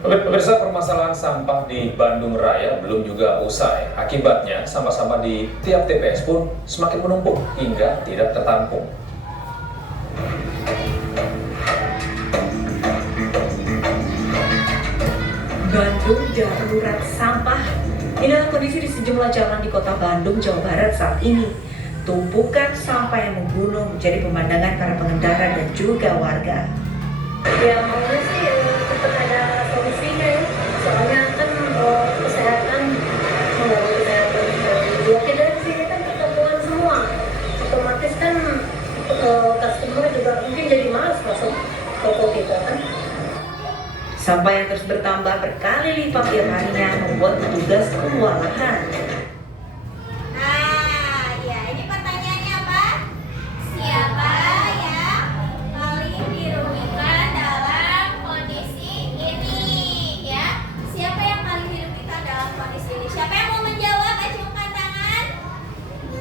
Pemirsa, permasalahan sampah di Bandung Raya belum juga usai. Akibatnya, sampah-sampah di tiap TPS pun semakin menumpuk hingga tidak tertampung. Bandung darurat sampah. Inilah kondisi di sejumlah jalan di kota Bandung, Jawa Barat saat ini. Tumpukan sampah yang menggunung menjadi pemandangan para pengendara dan juga warga. Ya maunya sih cepat ada solusinya ya. Soalnya kan kesehatan mengganggu kesehatan. Dua kita di sini kan ketemuan semua. Otomatis kan customer juga mungkin jadi malas masuk toko kita kan. Sampah yang terus bertambah berkali lipat tiap harinya membuat petugas kewalahan. Nah, ya ini pertanyaannya apa? Siapa yang paling dirugikan dalam kondisi ini? Ya, siapa yang paling dirugikan dalam kondisi ini? Siapa yang mau menjawab? Acungkan tangan.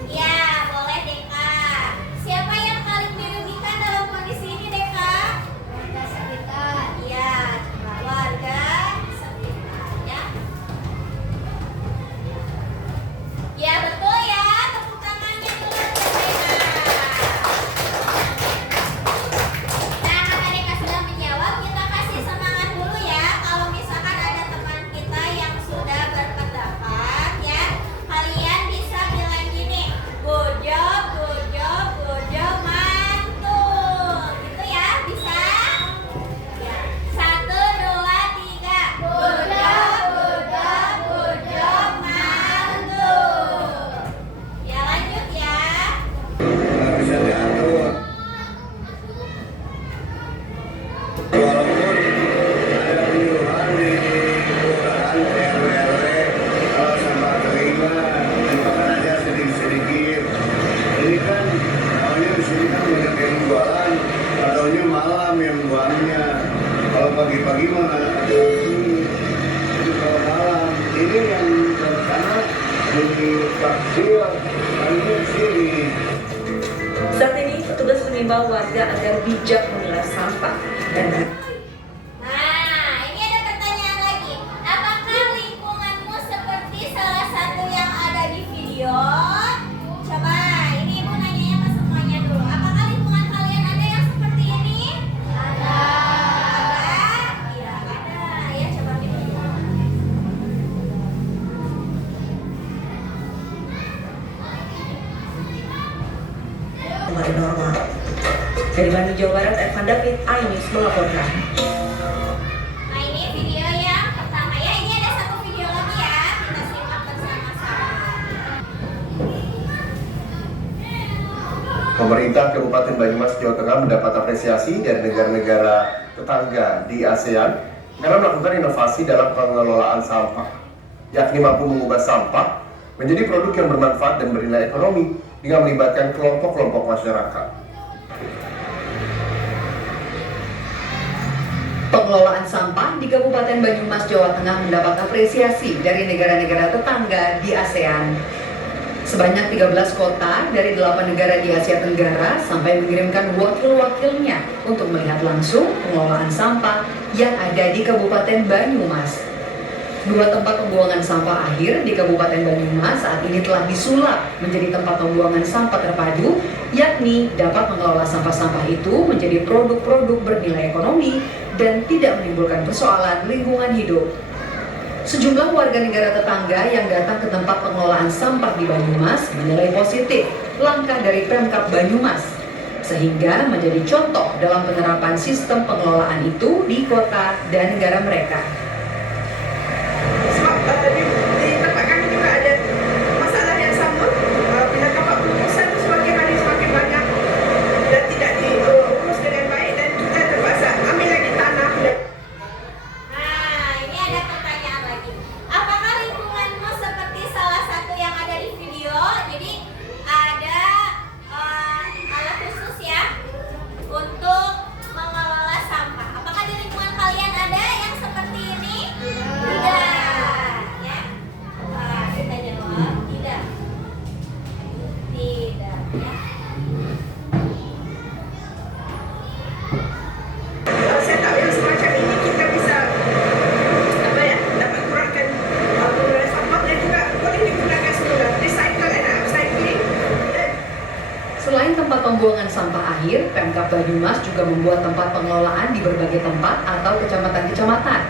Ya, boleh Deka. Siapa yang paling dirugikan dalam kondisi ini, Deka? Warga sekitar. Ya, warga sekitarnya. Ya betul ya, tepuk tangannya dulu untuk Deka. Nah, karena Deka sudah menjawab, kita kasih semangat dulu ya. Kalau misalkan ada teman kita yang sudah berpendapat ya, kalian bisa bilang gini, good job, good job, good job, mantul. Gitu ya, bisa? Ya, 1, 2, 3. Good job, good job, good job, mantul. Ya lanjut ya. Nggak bisa diatur. Walaupun ada penyuluhan di kelurahan RW, kalau sampah terima, makan aja sedikit-sedikit. Ini kan, awalnya di sini kan banyak yang jualan, ataunya malam yang buangnya. Kalau pagi-pagi mana ada ini. Jadi kalau malam, ini yang ke sana di takjil, ini sini. Saat ini petugas mengimbau warga agar bijak memilah sampah dan Nah, ini ada pertanyaan lagi. Apakah lingkunganmu seperti salah satu yang ada di video? Coba, ini ibu nanyanya ke semuanya dulu. Apakah lingkungan kalian ada yang seperti ini? Ada. Ada? Iya, ada. Ya, coba kita. kembali normal. Dari Bandung, Jawa Barat, Evan David, iNews melaporkan. Nah, ini video yang pertama ya. Ini ada satu video lagi ya. Kita simak bersama-sama. Pemerintah Kabupaten Banyumas, Jawa Tengah mendapat apresiasi dari negara-negara tetangga di ASEAN karena melakukan inovasi dalam pengelolaan sampah, yakni mampu mengubah sampah menjadi produk yang bermanfaat dan bernilai ekonomi dengan melibatkan kelompok-kelompok masyarakat. Pengelolaan sampah di Kabupaten Banyumas, Jawa Tengah mendapat apresiasi dari negara-negara tetangga di ASEAN. Sebanyak 13 kota dari 8 negara di Asia Tenggara sampai mengirimkan wakil-wakilnya untuk melihat langsung pengelolaan sampah yang ada di Kabupaten Banyumas. 2 tempat pembuangan sampah akhir di Kabupaten Banyumas saat ini telah disulap menjadi tempat pembuangan sampah terpadu, yakni dapat mengelola sampah-sampah itu menjadi produk-produk bernilai ekonomi dan tidak menimbulkan persoalan lingkungan hidup. Sejumlah warga negara tetangga yang datang ke tempat pengelolaan sampah di Banyumas menilai positif langkah dari Pemkab Banyumas, sehingga menjadi contoh dalam penerapan sistem pengelolaan itu di kota dan negara mereka. Di tempat kami juga ada masalah yang sama, bila kapal pengurusan itu semakin hari semakin banyak dan tidak diurus dengan baik dan kita terpaksa ambil lagi tanah. Nah, ini ada pertanyaan lagi. Apakah lingkunganmu seperti salah satu yang ada di video? Jadi ada alat khusus ya untuk mengelola sampah. Apakah di lingkungan kalian ada yang seperti ini? Tidak. Ya. Pemkab Banyumas juga membuat tempat pengelolaan di berbagai tempat atau kecamatan-kecamatan.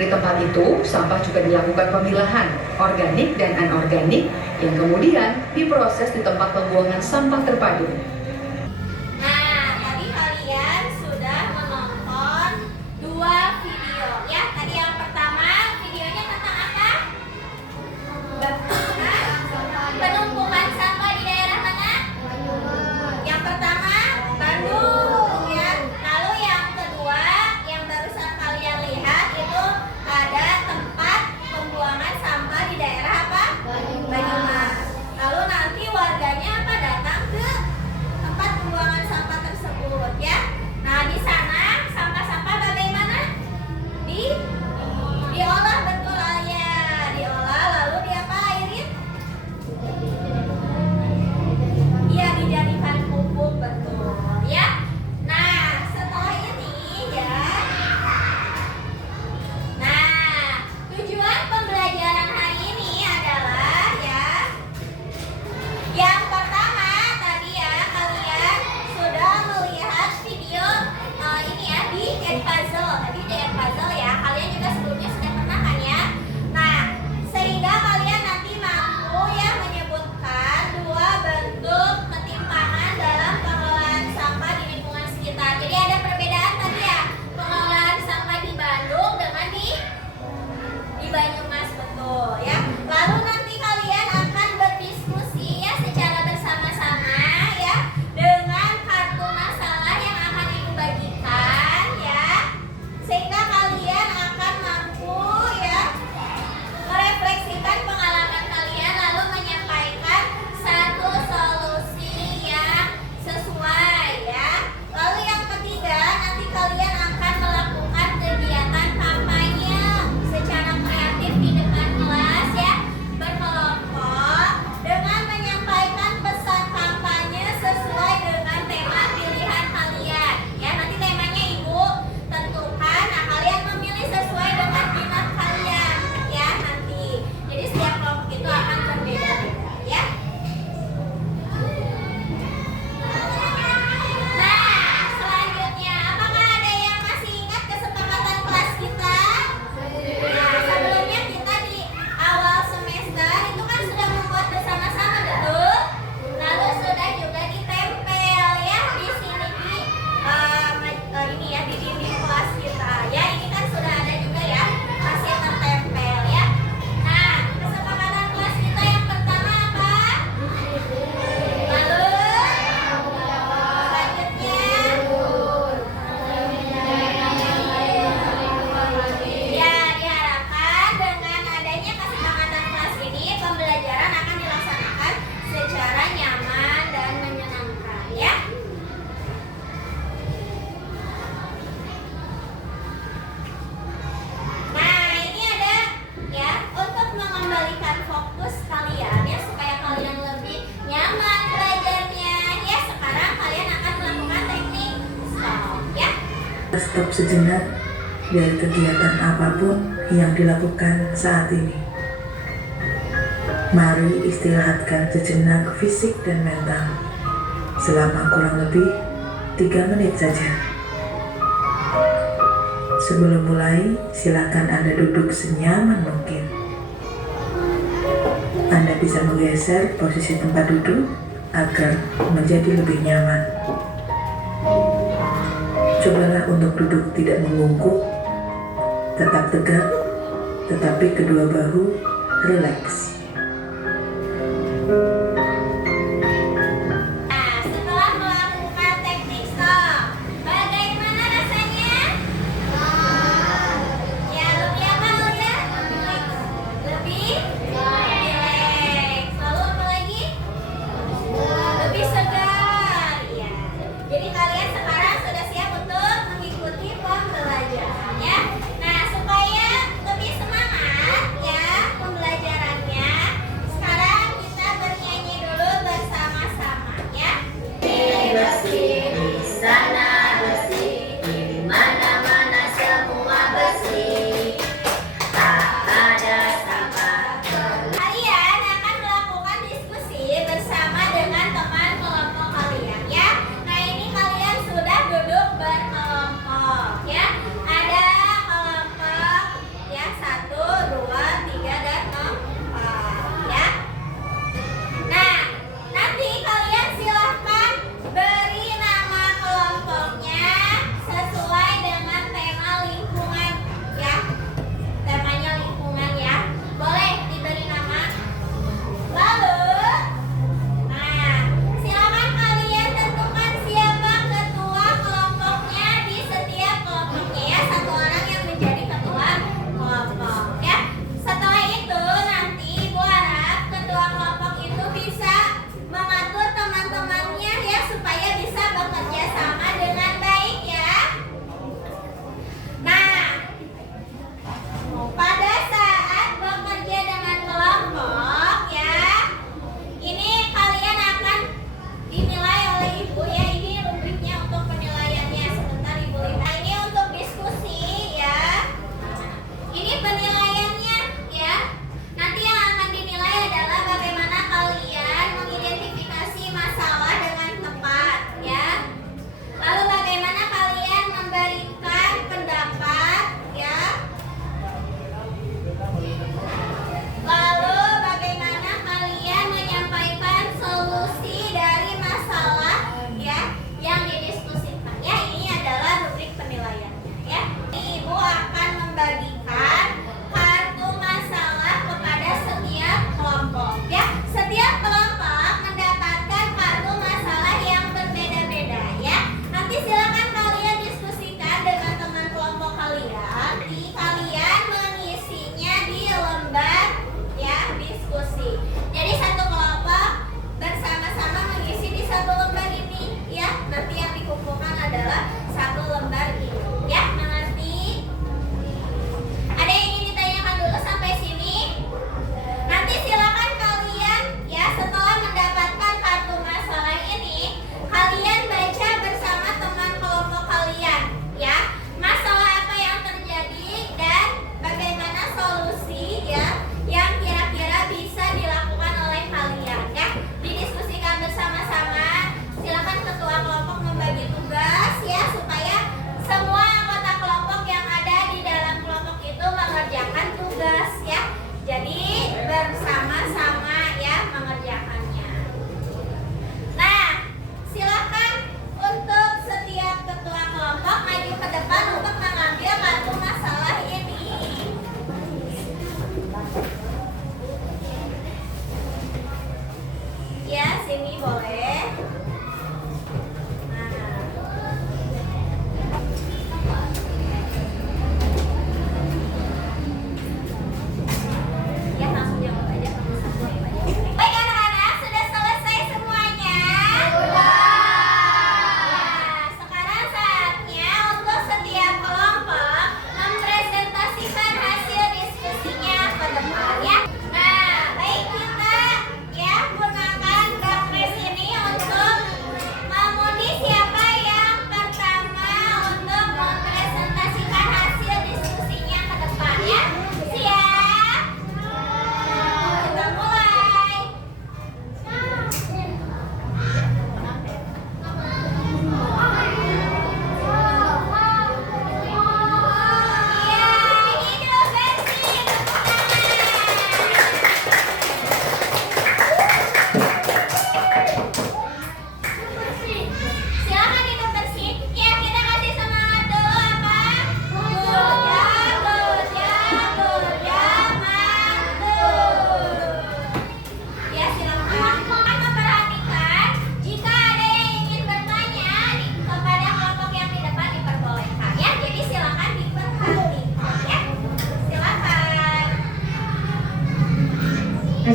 Di tempat itu, sampah juga dilakukan pemilahan organik dan anorganik yang kemudian diproses di tempat pembuangan sampah terpadu. Nah, tadi kalian sudah menonton 2 video ya. Tadi yang pertama videonya tentang apa? Penumpukan sampah di daerah mana? Yang pertama Bandung ya. Lalu yang kedua yang barusan kalian lihat itu ada tempat pembuangan sampah di daerah apa? Banyumas. Lalu nanti warganya apa datang ke tempat pembuangan sampah tersebut ya. Nah, di sana sampah-sampah bagaimana? Diolah, betul Alia. Diolah lalu diapain? Iya, dijadikan pupuk, betul ya. Nah, setelah ini ya. Nah, tujuan pembelajaran hari ini adalah ya. Yang pertama tadi ya, kalian sudah melihat video ini ya di Edpuzzle. Tadi di Edpuzzle ya, kalian juga sebelumnya sudah pernah kan ya. Nah, sehingga kalian nanti mampu ya menyebutkan 2 bentuk ketimpangan dalam pengelolaan sampah di lingkungan sekitar. Jadi ada perbedaan tadi ya, pengelolaan sampah di Bandung dengan di Banyumas, betul ya. Lalu nanti kalian akan berdiskusi ya secara bersama-sama ya dengan kartu masalah yang akan ibu bagikan ya, sehingga kalian akan mampu ya merefleksikan pengalaman kalian lalu menyampaikan satu solusi yang sesuai ya. Lalu yang ketiga, nanti kalian akan melakukan kegiatan kampanye secara kreatif di depan kelas ya, berkelompok dengan menyampaikan pesan kampanye sesuai dengan tema pilihan kalian ya. Nanti temanya ibu tentukan, nah kalian memilih sesuai dengan minat kalian ya nanti. Jadi setiap kelompok itu akan berbeda-beda ya. Nah, selanjutnya, apakah ada yang masih ingat kesepakatan kelas kita? Nah, sebelumnya kita di awal semester itu kan sudah membuat bersama-sama, betul? Lalu sudah juga ditempel ya di sini di ini ya di dinding kelas kita ya. Ini kan sudah ada juga ya, masih tertempel ya. Nah, kesepakatan kelas kita yang pertama apa? Lalu selanjutnya ya, diharapkan dengan adanya kesepakatan kelas ini pembelajaran akan dilaksanakan secara nyaman dan menyenangkan ya. Nah, ini ada ya untuk mengembalikan fokus kalian ya supaya kalian lebih nyaman belajarnya ya. Sekarang kalian akan melakukan teknik stop ya. Stop sejenak dari kegiatan apapun yang dilakukan saat ini. Mari istirahatkan sejenak fisik dan mental selama kurang lebih 3 menit saja. Sebelum mulai, silakan Anda duduk senyaman mungkin. Anda bisa menggeser posisi tempat duduk agar menjadi lebih nyaman. Cobalah untuk duduk tidak membungkuk, tetap tegak, tetapi kedua bahu rileks. Nah, setelah melakukan teknik stop, bagaimana rasanya? Ya, lebih apa ya? Lebih rileks. Lalu apa lagi? Lebih segar. Ya. Jadi kalian sekarang sudah siap untuk mengikuti pembelajaran ya. Nah, supaya lebih semangat ya pembelajarannya,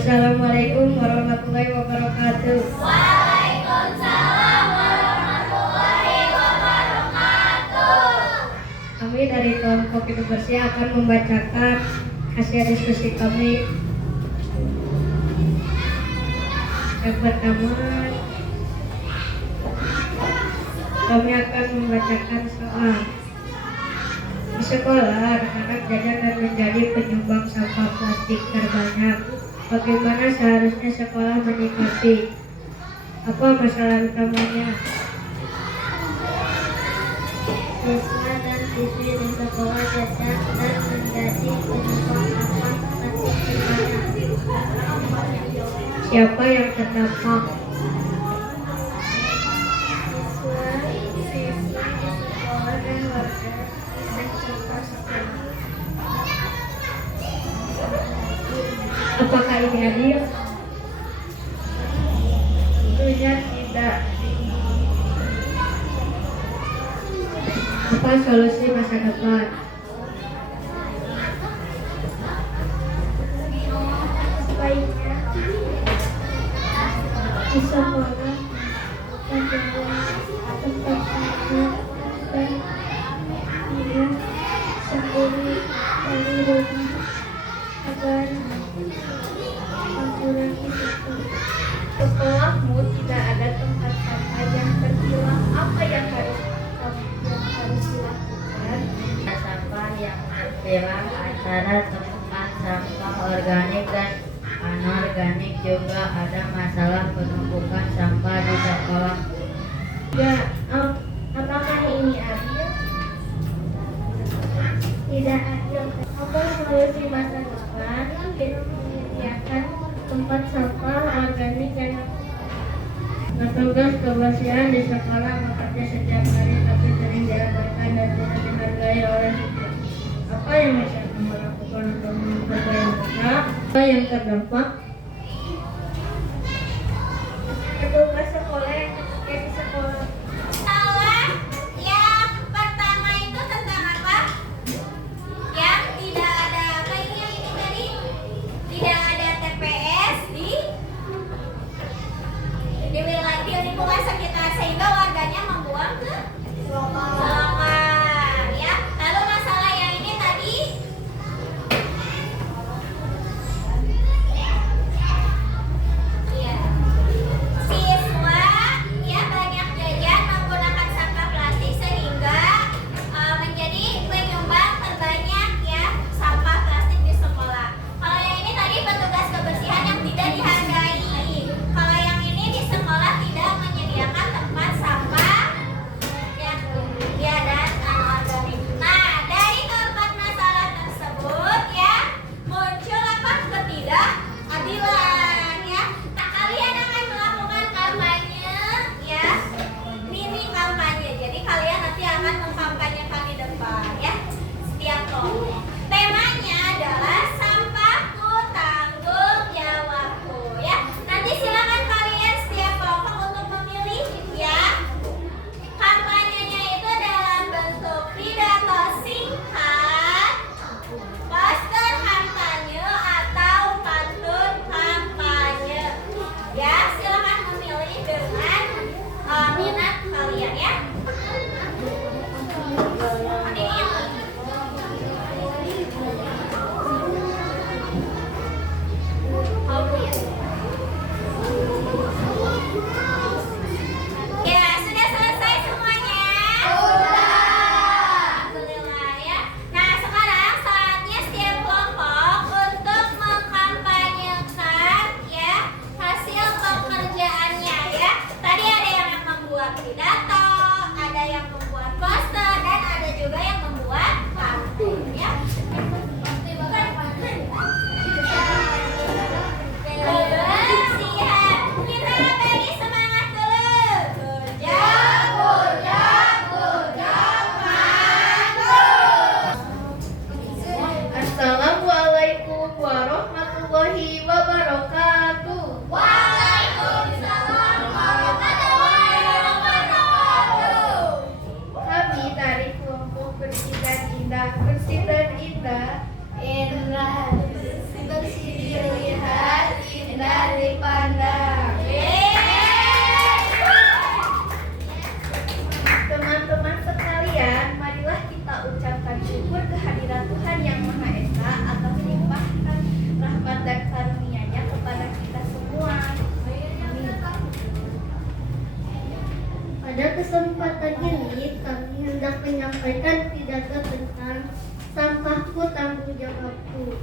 Assalamualaikum warahmatullahi wabarakatuh. Waalaikumsalam warahmatullahi wabarakatuh. Kami dari kelompok Hidup Bersih akan membacakan hasil diskusi kami. Yang pertama, kami akan membacakan soal. Di sekolah, anak-anak jajan dan menjadi penyumbang sampah plastik terbanyak. Bagaimana seharusnya sekolah menyikapi? Apa masalah utamanya? Siswa dan siswi di sekolah jajan dan menjadi penyumbang sampah plastik terbanyak. Siapa yang terdampak? Siswa, siswi di sekolah dan warga di sekitar sekolah. Apakah ini adil? Tentunya tidak. Apa solusi masa depan? Sebaiknya di sekolah adalah tempat sampah dan tidak sendiri dari rumah agar mengurangi itu. Sekolahmu tidak ada tempat sampah yang terpilah. Apa yang harus dilakukan? Sampah yang terpilah antara tempat sampah organik dan anorganik, juga ada masalah penumpukan sampah di sekolah. Ya, apakah ini adil? Tidak adil. Apa solusi masa depan? Menyediakan tempat sampah organik dan Petugas kebersihan di sekolah bekerja setiap hari tapi sering diabaikan dan tidak dihargai oleh siswa. Apa yang bisa kamu lakukan untuk memperbaiki mereka? Apa yang terdampak? petugas sekolah yang bekerja di sekolah. Salah yang pertama itu tentang apa? Yang tidak ada apa ini tadi? Tidak ada TPS di wilayah di lingkungan sekitar sehingga warganya membuang ke sungai. Ya. Lalu masalah yang ini tadi ya. Siswa ya banyak jajan menggunakan sampah plastik sehingga menjadi penyumbang terbanyak ya sampah plastik di sekolah. Kalau yang ini tadi petugas kebersihan yang tidak dihargai. Kalau yang ini di sekolah tidak menyediakan tempat sampah ya dan anorganik. Nah, dari keempat masalah tersebut ya muncul apa ketidakadilan ya. Nah, kalian akan melakukan kampanye ya, mini kampanye. Jadi kalian nanti akan mengkampanyekan di depan ya setiap kelompok. Temanya adalah sampahku tanggung jawabku ya. Nanti silakan kalian setiap kelompok untuk memilih ya. Kampanyenya itu dalam bentuk pidato singkat, poster kampanye atau pantun kampanye. Ya, silakan memilih dengan minat kalian ya. Ya, sudah selesai semuanya? Alhamdulillah ya. Nah, sekarang saatnya setiap kelompok untuk mengkampanyekan ya hasil pekerjaannya ya. Tadi ada yang membuat pidato, ada yang membuat poster, dan ada juga yang membuat pantun ya. Kebersihan. Kita bagi semangat dulu. Assalamualaikum warahmatullahi wabarakatuh. Waalaikumsalam warahmatullahi wabarakatuh. Kami dari kelompok Bersih dan Indah. Bersih dan Indah. Indra bersih dilihat, menyampaikan pidato tentang sampahku tanggung jawabku.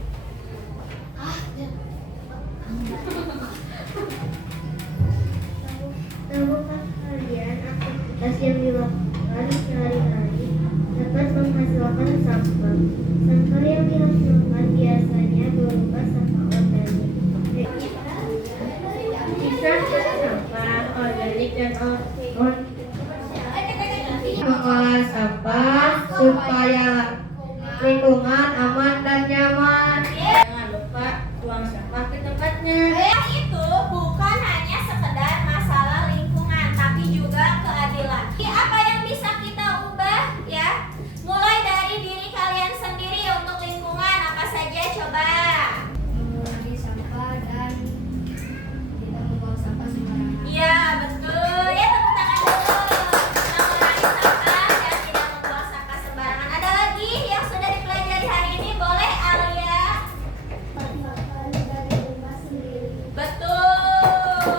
Tahukah kalian aktivitas yang dilakukan sehari-hari dapat menghasilkan sampah? Sampah yang dihasilkan biasanya berupa sampah organik. Bisa sampah organik dan mengolah sampah supaya lingkungan aman dan nyaman. Jangan lupa buang sampah ke tempatnya. Itu bukan hanya sekedar masalah lingkungan, tapi juga keadilan. Apa yang bisa kita ubah ya? Mulai dari diri kalian sendiri untuk lingkungan apa saja coba? Mengurangi sampah dan tidak membuang sampah sembarangan. Iya betul. Ya tepuk tangan dulu. Mengurangi sampah dan tidak membuang sampah sembarangan. Ada lagi yang sudah dipelajari hari ini? Boleh Alia? Betul.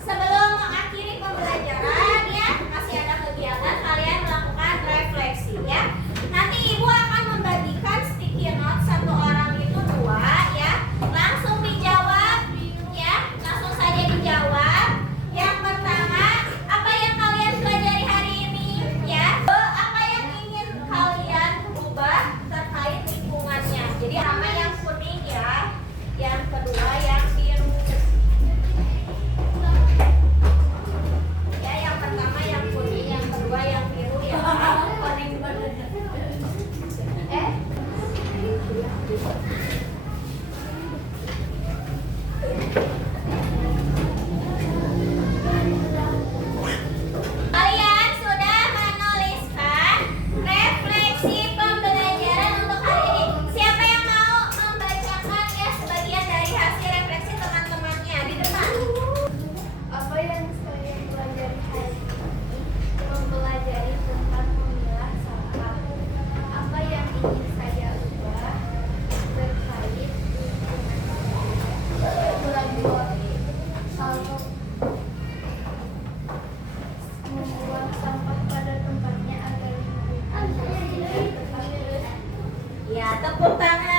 Sebelum mengakhiri pembelajaran ya, masih ada kegiatan kalian melakukan refleksi ya. Nanti ibu akan membagikan sticky note, satu orang itu 2 ya. Langsung dijawab ya, langsung saja dijawab. Yang pertama, apa yang kalian pelajari hari ini ya? Apa yang ingin kalian ubah terkait lingkungannya? Jadi sama yang kuning ya. Yang kedua yang biru. Ya, yang pertama yang kuning, yang kedua yang biru ya. Kuning banget. Kalian sudah menuliskan refleksi pembelajaran untuk hari ini. Siapa yang mau membacakan ya sebagian dari hasil refleksi teman-temannya di depan? Apa yang saya pelajari hari ini? Mempelajari tentang memilah sampah. Apa yang ingin saya ubah terkait membuang sampah pada tempatnya agar lingkungan tetap Ya, tepuk tangan.